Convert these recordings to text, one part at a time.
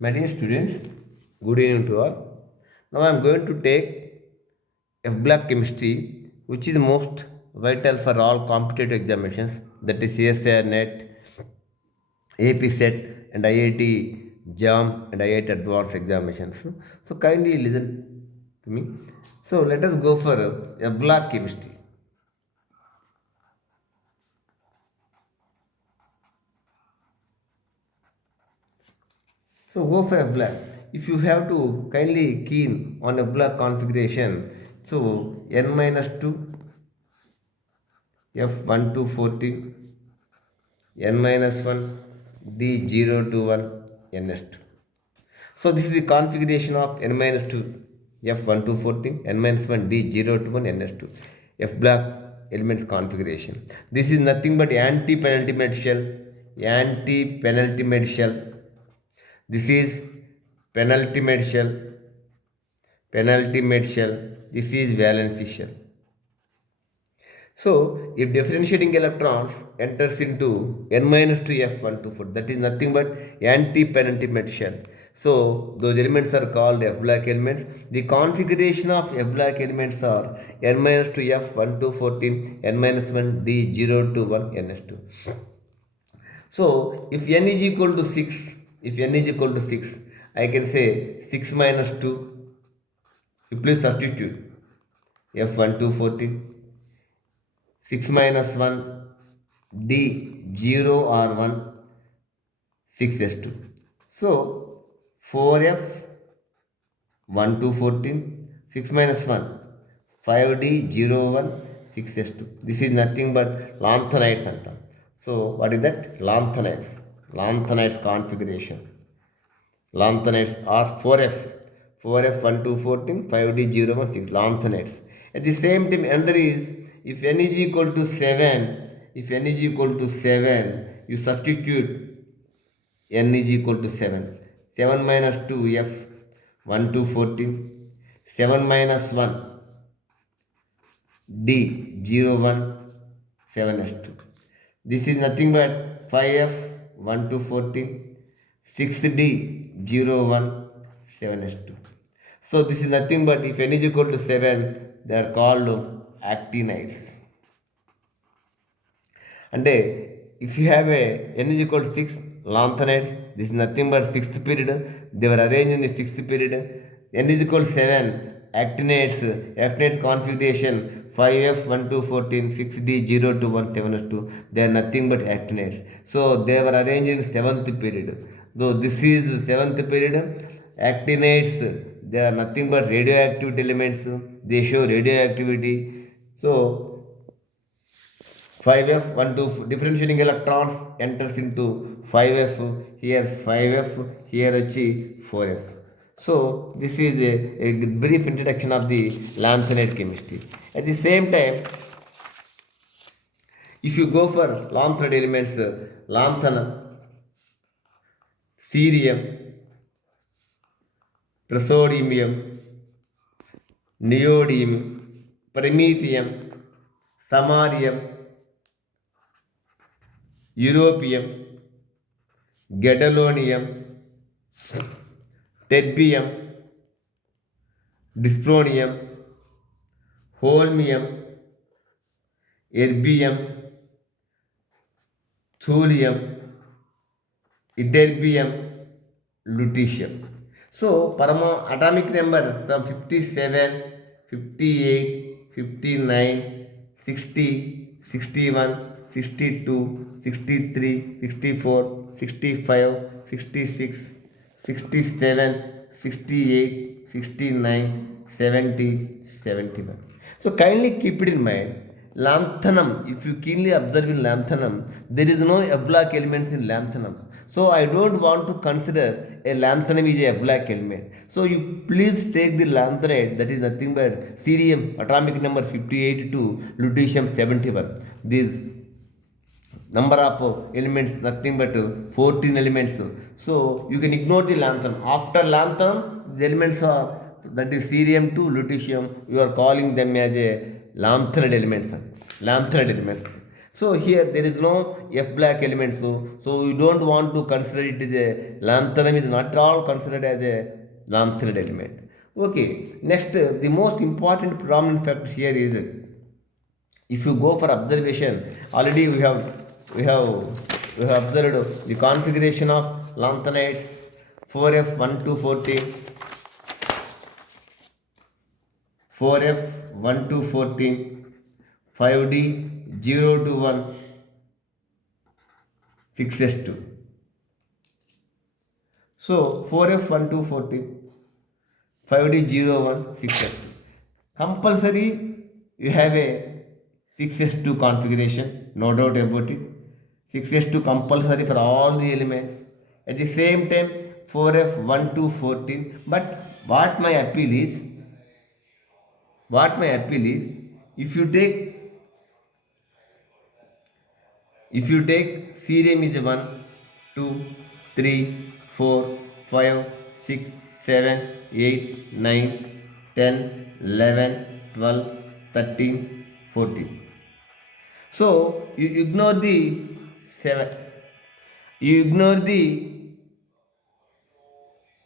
My dear students, good evening to all. Now I am going to take F block chemistry, which is most vital for all competitive examinations, that is CSIR NET, AP SET, and IIT JAM and IIT Advanced examinations. So kindly listen to me. So let us go for F block chemistry. So go for a black. If you have to kindly keen on a black configuration, so n minus 2 f1 to 14 n minus 1 d0 to 1 ns2. So this is the configuration of n minus 2 f1 to 14 n minus 1 d0 to 1 ns2 f black elements configuration. This is nothing but anti-penultimate shell, anti-penultimate shell. This is penultimate shell, penultimate shell. This is valency shell. So, if differentiating electrons enters into n minus 2 f1 to 4, that is nothing but anti-penultimate shell. So, those elements are called F black elements. The configuration of F black elements are n minus 2 f1 to 14, n minus 1 d0 to 1 ns2. So, if n is equal to 6, if n is equal to 6, I can say 6 minus 2. You please substitute f1 to 14. 6 minus 1 d 0 or 1 6s2. So 4f 1 to 14 6 minus 1 5d 0 1 6s2. This is nothing but lanthanides anta. So what is that? Lanthanides. Lanthanides configuration. Lanthanides are 4f 4f 1 to 14 5d 0 1 6 lanthanides. At the same time another is, if n is equal to 7, if n is equal to 7, you substitute n is equal to 7. 7 minus 2 f 1 to 14 7 minus 1 d 0 1 7s2. This is nothing but 5f 1 to 14 6d 0 1 7s2. So this is nothing but, if n is equal to 7, they are called actinides. అంటే if you have a n is equal to 6 lanthanides, this is nothing but sixth period. They were arranged in the sixth period. N is equal to 7 actinides. Actinides configuration 5f 1 to 14 6d 0 to 1 7s2. They are nothing but actinides. So they were arranged in seventh period. So this is seventh period. Actinides, they are nothing but radioactive elements. They show radioactivity. So 5f 1 to differentiating electrons enters into 5f, here 5f, here 4f. So this is a brief introduction of the lanthanide chemistry. At the same time, if you go for lanthanide elements, lanthanum, cerium, praseodymium, neodymium, promethium, samarium, europium, gadolinium, terbium, dyspronium, holmium, erbium, thulium, ytterbium, lutetium. So parama atomic number from 57, 58, 59, 60, 61, 62, 63, 64, 65, 66, 67, 68, 69, 70, 71. So kindly keep it in mind. Lanthanum, if you keenly observe in lanthanum, there is no F block elements in lanthanum. So I don't want to consider a lanthanum is a F block element. So you please take the lanthanide, that is nothing but cerium atomic number 58 to lutetium 71. These number of elements nothing but 14 elements. So you can ignore the lanthanum. After lanthanum, the elements are, that is cerium to lutetium, you are calling them as a lanthanide elements. Lanthanide elements. So here there is no F black element, so you don't want to consider it as a lanthanum is not at all considered as a lanthanide element. Okay, next the most important prominent factor here is if you go for observation, already we have observed the configuration of lanthanides 4F1 to 14, 4F1 to 14, 5D 0 to 1, 6S2. So 4F1 to 14, 5D 0 1, 6S2. Compulsory you have a 6S2 configuration, no doubt about it. 6S2 compulsory for all the elements. At the same time 4F1 to 14. But what my appeal is, if you take serium is 1, 2, 3, 4, 5, 6, 7, 8, 9, 10, 11, 12, 13, 14. So you ignore the 7, you ignore the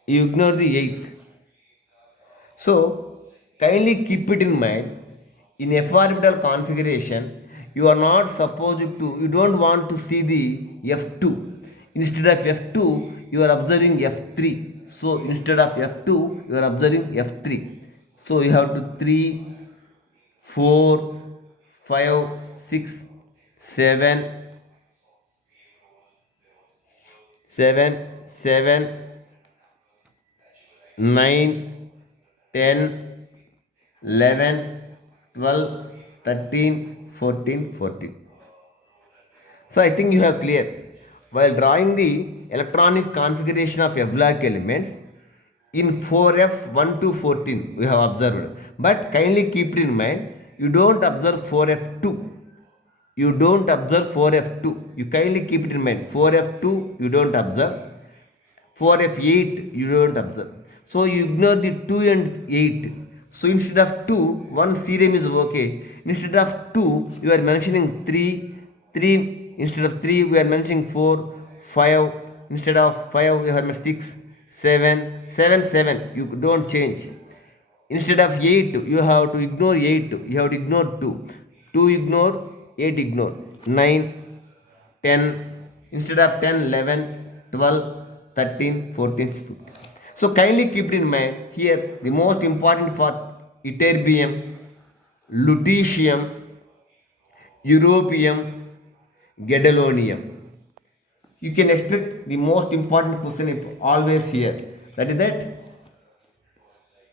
you ignore the 8th. So kindly keep it in mind, in F orbital configuration you are not supposed to, you don't want to see the F2. Instead of F2 you are observing F3. So instead of F2 you are observing F3. So you have to 3, 4, 5, 6, 7, 7, 7, 9, 10, 11, 12, 13, 14, 14. So I think you have clear. While drawing the electronic configuration of F block elements in 4F1 to 14 we have observed. But kindly keep it in mind, you don't observe 4F2. You don't observe 4F2. You kindly keep it in mind. 4F2 you don't observe. 4F8 you don't observe. So you ignore the 2 and 8. So instead of 2, one serium is okay. Instead of 2, you are mentioning 3. 3 instead of 3, we are mentioning 4. 5 instead of 5, we are mentioning 6. 7. 7, 7. You don't change. Instead of 8, you have to ignore 8. You have to ignore 2. 2 ignore, 8 ignore. 9, 10. Instead of 10, 11, 12, 13, 14, 15. So kindly keep it in mind here the most important for ytterbium, lutetium, europium, gadolinium. You can expect the most important question always here. That is that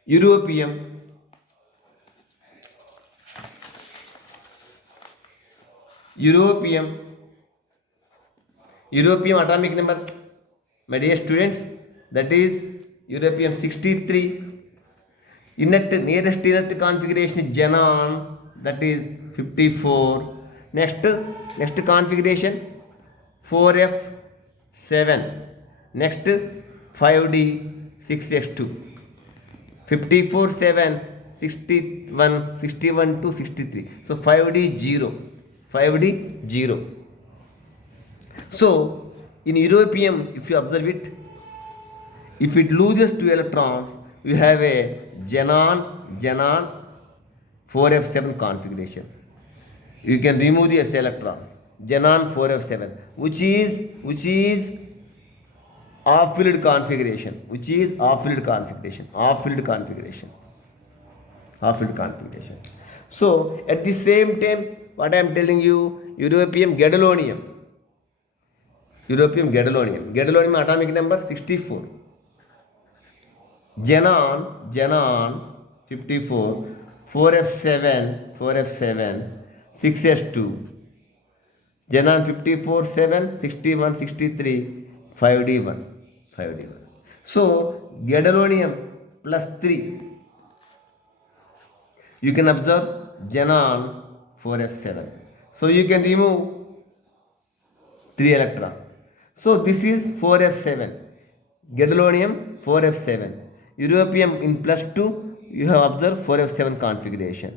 europium, europium, europium atomic number, my dear students, that is europium 63. Nearest inert configuration is xenon, that is 54. Next configuration 4F7. Next 5D 6X2. 54, 7, 61, 61 to 63. So 5D 0. 5D 0. So in europium, if you observe it, if it loses 2 electrons, you have a xenon 4F7 configuration. You can remove the s electron. Xenon 4F7, which is off-field configuration. Off-field configuration. So at the same time, what I am telling you, europium gadolinium atomic number 64. Xenon 54, 4F7, 6S2. Xenon 54, 7, 61, 63, 5D1. So gadolinium plus 3. You can observe xenon 4F7. So you can remove 3 electron. So this is 4F7. Gadolinium 4F7. Europium in plus 2, you have observed 4F7 configuration.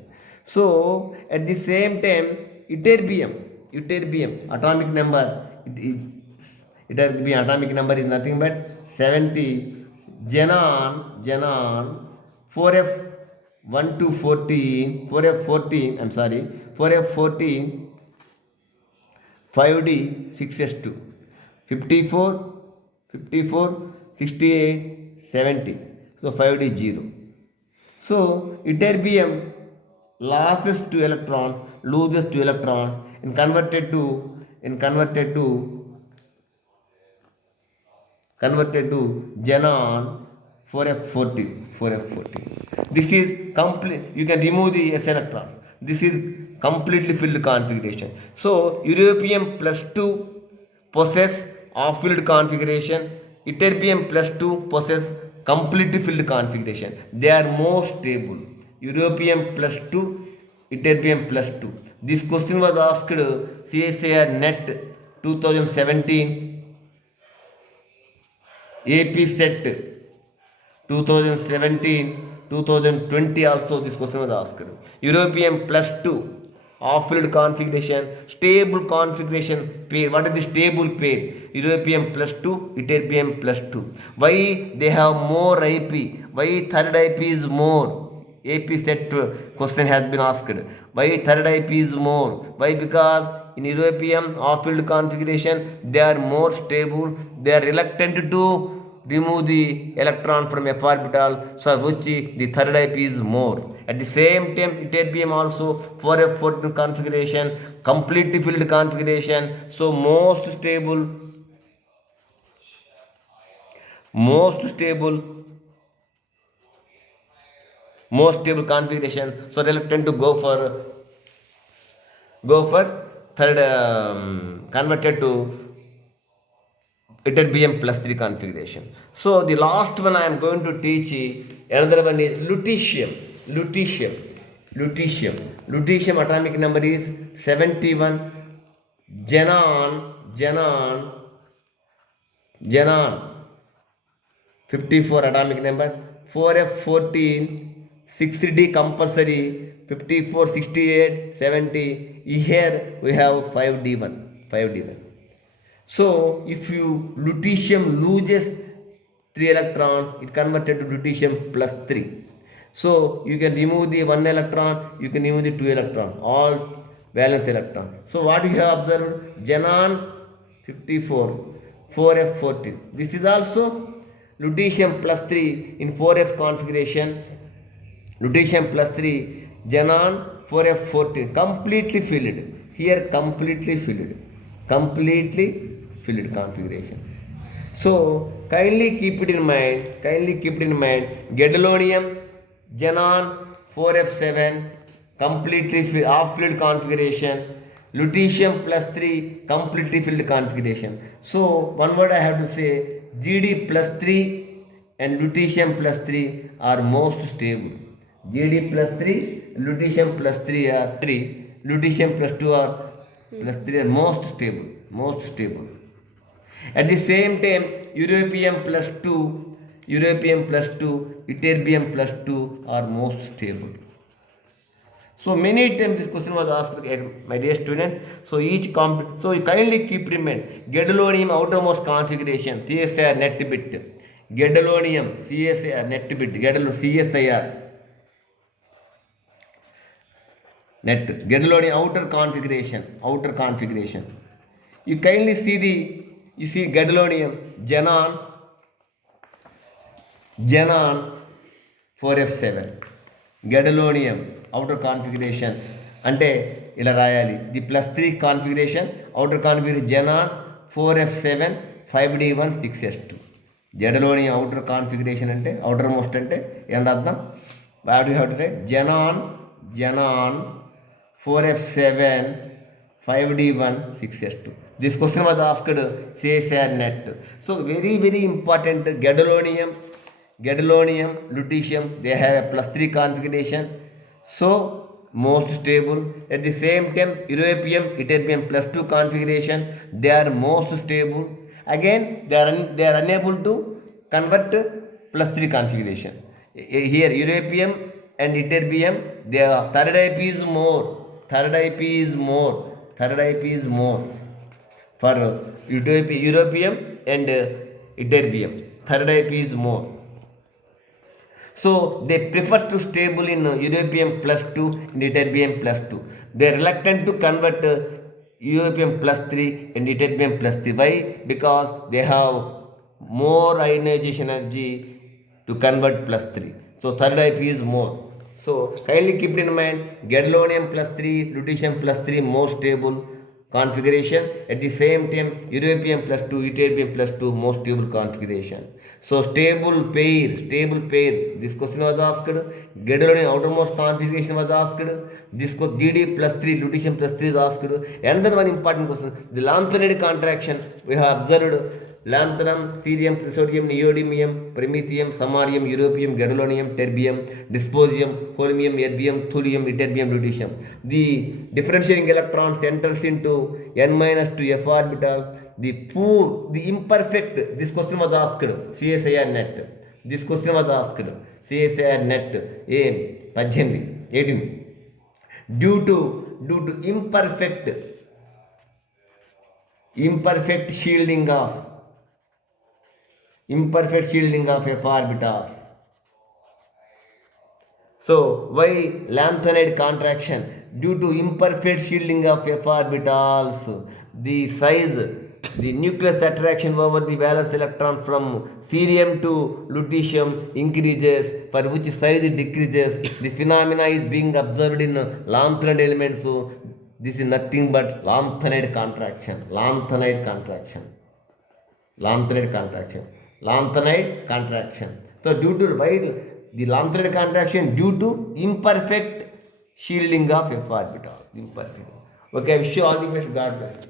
So at the same time, ytterbium Ytterbium atomic number, it has been atomic number is nothing but 70. Xenon 4f 1 to 14, 4f14, I'm sorry, 4f14, 5d 6s2, 54, 54, 68, 70. So 5d 0. So ytterbium loses 2 electrons, loses 2 electrons, and converted to xenon 4f14. This is complete. You can remove the s electron. This is completely filled configuration. So europium plus 2 possess off filled configuration. Ytterbium plus 2 possess completely filled configuration. They are more stable. Europium plus 2, ytterbium plus 2. This question was asked CSIR NET 2017, AP set 2017, 2020 also this question was asked. Europium plus 2 off-field configuration, stable configuration pair. What is the stable pair? Europium plus 2, ytterbium plus 2. Why they have more IP? Why third IP is more? AP set question has been asked. Why third IP is more? Why? Because in europium off-field configuration they are more stable. They are reluctant to remove the electron from f orbital, so which the third IP is more. At the same time, ytterbium also 4f14 configuration, completely filled configuration, so most stable, most stable configuration, so reluctant to go for third, converted to ytterbium plus 3 configuration. So the last one I am going to teach, another one is lutetium. Lutetium atomic number is 71. Xenon 54 atomic number, 4f14, 6d compulsory, 54, 68, 70. Here we have 5d1. So if you lutetium loses 3 electron, it converted to lutetium plus 3. So you can remove the 1 electron, you can remove the 2 electron, all valence electron. So what you have observed? Xenon 54, 4f14. This is also lutetium plus 3 in 4f configuration. Lutetium plus 3, xenon 4f14, completely filled. Here completely filled configuration. So kindly keep it in mind. Gadolinium, xenon 4f7, completely off-filled configuration. Lutetium plus 3, completely filled configuration. So one word I have to say, GD plus 3 and lutetium plus 3 are most stable. GD plus 3, lutetium plus 3 are 3, lutetium plus 2 are plus 3 are most stable. At the same time, europium plus 2, ytterbium plus 2 are most stable. So many times this question was asked, my dear student. So so you kindly keep in mind, gadolinium outermost configuration, CSIR net bit. Gadolinium CSIR net bit, CSIR net, gadolinium outer configuration. You kindly see gadolinium, xenon 4f7, gadolinium outer configuration అంటే ఇలా రాయాలి. The plus 3 configuration outer configuration xenon 4f7, 5d1, 6s2. gadolinium outer configuration అంటే outer most అంటే ఏంటి అర్థం? What you have to right? xenon 4f7, 5d1, 6s2. This question was asked CSIR net. So very important, gadolinium, lutetium, they have a plus 3 configuration, so most stable. At the same time, europium, ytterbium plus 2 configuration, they are most stable. Again, they are unable to convert plus 3 configuration. Here europium and ytterbium, their third IP is more. Third type is more for europium and ytterbium. Third type is more. So they prefer to stable in europium plus 2 and ytterbium plus 2. They are reluctant to convert europium plus 3 and ytterbium plus 3. Why? Because they have more ionization energy to convert plus 3. So third type is more. So kindly keep it in mind, gadolinium plus 3, lutetium plus 3 more stable configuration. At the same time, europium plus 2, ytterbium plus 2 most stable configuration. So stable pair. This question was asked. Gadolinium outermost configuration was asked. This was GD plus 3, lutetium plus 3 is asked. Another one important question: the lanthanide contraction. We have observed lanthanum, cerium, praseodymium, neodymium, promethium, samarium, europium, gadolinium, terbium, dysprosium, holmium, erbium, thulium, ytterbium, lutetium. The differentiating electrons enters into n minus 2 f orbital. The poor, the imperfect, this question was asked, CSIR net. This question was asked, CSIR net, 18. Due to imperfect shielding of f orbitals. So why lanthanide contraction? Due to imperfect shielding of f orbitals, the size, the nucleus attraction over the valence electron from cerium to lutetium increases, for which size decreases. This phenomena is being observed in lanthanide elements. So this is nothing but lanthanide contraction. Lanthanide contraction. So due to why the lanthanide contraction? Due to imperfect shielding of f orbital. Imperfect. Okay, I wish you all the best. God bless.